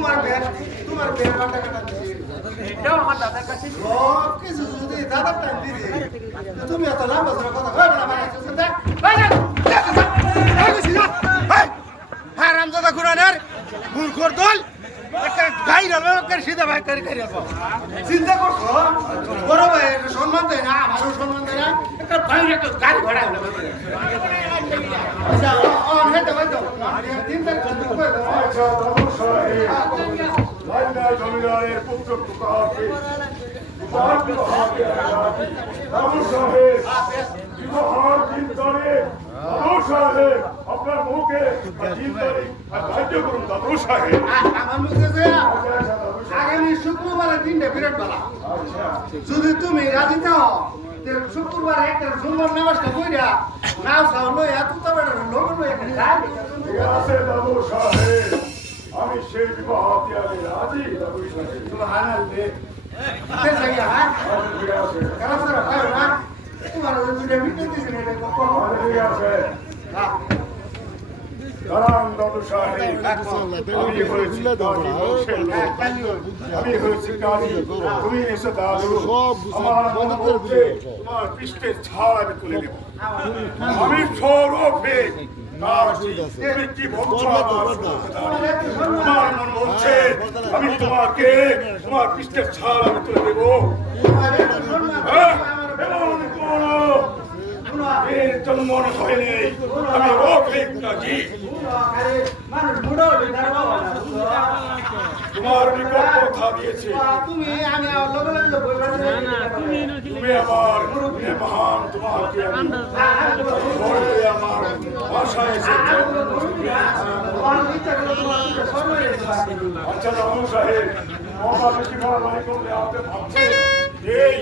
তোমার বিয়ের বাটা কাটা দিছি এটাও আমার দাদার কাছে সব কিছু যদি দাদার টাইম দিদি তুমি এত লম্বা চড়া কথা কই না মানে শুনতে হ্যাঁ রামদাদা খুরানের মূর্খর দল একটা গাই রাখবে একটা সিধা ভাই করে করে চিন্তা করছো বড় ভাই সম্মান দেয় না আমারও সম্মান দেয় না একটা ভাই একটা গাড়ি ভাড়া হলো আচ্ছা অন হেতে ভাই তো তিন তারিখ ছুটি করে দাও আচ্ছা অবশ্যই লাইনা জমিদারের পুত্র টুকাকে বিবাহ দিন ধরে আপনার মুখে সাহায্য করুন দাদু সাহেব আমার মুখে আগামী শুক্রবারে তিনটে বিরাট বেলা যদি তুমি রাজি থাও শুক্রবার একটা সুন্দর নামাজটা বইরা নাও চাও লই এত তো বেটা লোক লই এখানে ঠিক আছে দাদু সাহেব আমি সেই বিবাহ ত্যাগে রাজি দাদু সাহেব সুবহানাল্লাহ তে জায়গা ঠিক আছে কারা সারা হয় না তোমার ওই দুইটা মিটে দিছেন এটা কখন ঠিক আছে দাঁড়ান দাদু সাহেব আমি হয়েছি কাজী বংশের লোক। আমি হয়েছি কাজী তুমি এসে দাদু আমার মনে হচ্ছে তোমার পৃষ্ঠের ছাড় আমি তুলে নেব আমি সৌরভে তুমি কি বলছো আমার মন বলছে আমি তোমাকে তোমার পৃষ্ঠের ছাড় আমি তুলে দেবো এমন কোনো এর জন্য মনে হয়নি আমি রফিক কাজী মানুষ বুড়ো তোমার নিকট কথা দিয়েছে তুমি আমি লগে লগে বলবা তুমি আমার মেহমান তোমাকে বলতে আমার ভাষায় এসেছে আচ্ছা রামু সাহেব মহাবাসী খাওয়া করলে আপনি ভাবছেন এই